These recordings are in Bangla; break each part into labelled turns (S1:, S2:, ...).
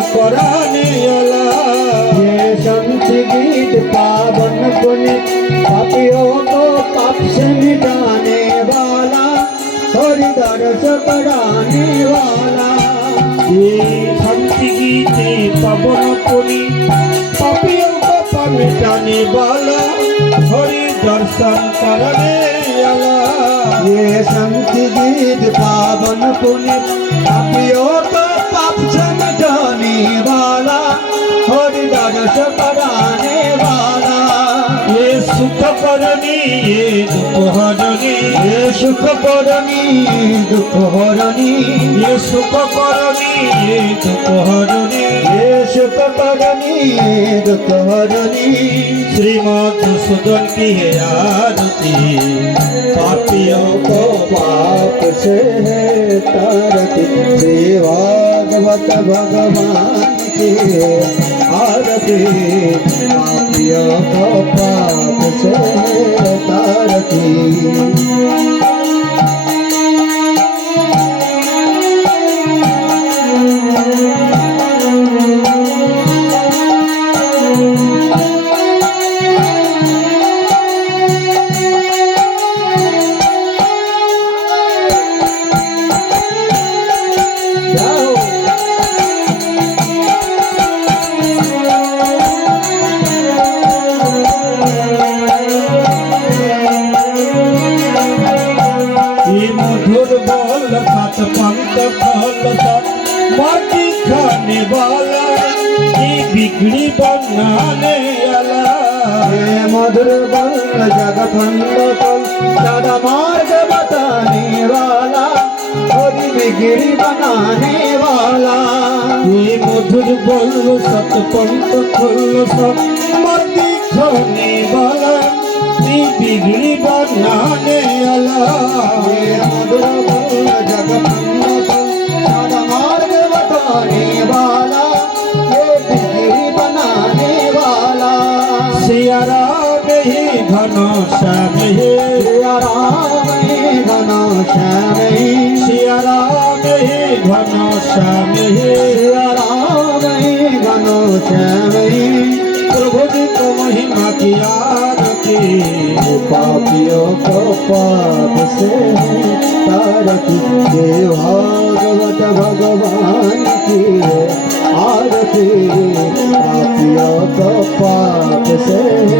S1: दर्शन कराने वाला
S2: ये संत गीत पावन पुण्य पापियों को पाप से मिटाने वाला हरि दर्श कराने वाला
S1: ये शांति गीत ये पवन पुनि पापियों को पाप मिटाने वाला थोड़ी दर्शन कराने वाला
S2: ये संत गीत पावन पुण्य पापियों को
S1: দুঃখহরণী এ সুখকরণী দুঃখহরণী এ সুখকরণী
S2: এ দুঃখহরণী এ সুখকরণী দুঃখহরণী
S1: শ্রীমদ সুদন কি হে আরতি पापियों
S2: को पाप से है तारती श्री भागवत भगवान की है को पाप से
S1: वाला ये बिगड़ी बनाने वाला।
S2: हे मधुर बल जगखंड पल सदा मार्ग बताने वाला और बिगड़ी बनाने वाला।
S1: ये मधुर बोल सत पंत फल सत माटी वाला ये बिगड़ी बनाने वाला।
S2: हे मधुर बल पल सदा मार्ग बताने वाला।
S1: ही घन श्याम ही
S2: सिया राम हे घना श्याम
S1: सिया राम ही घन श्याम ही
S2: सिया राम हे घना श्याम
S1: प्रभु जी को महिमा की आरती
S2: पापियों को पाप से तारती ये भागवत भगवान की आरती पापियों को पाप से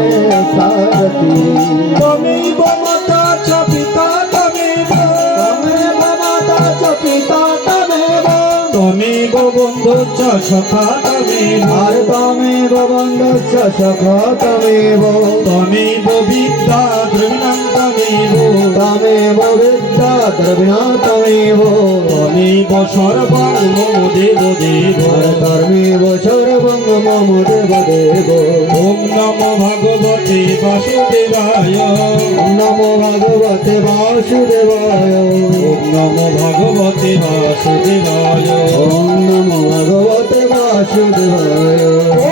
S1: সখা তমেব
S2: আর তমেব সখা তমেব
S1: তমেব বিদ্যা দ্রবিণাম তমেব
S2: তমেব বিদ্যা দ্রবিণা তমেব
S1: তমেব সর্বং মম দেব দেব।
S2: ধর্মেব সর্বং মম দেব দেব।
S1: ওম নম ভগবতে বাসুদেবায়।
S2: নমো ভগবতে বাসুদেবায়।
S1: ওম নম ভগবতে বাসুদেবায়।
S2: ওম নমো ভগবতে বাসুদেবায়।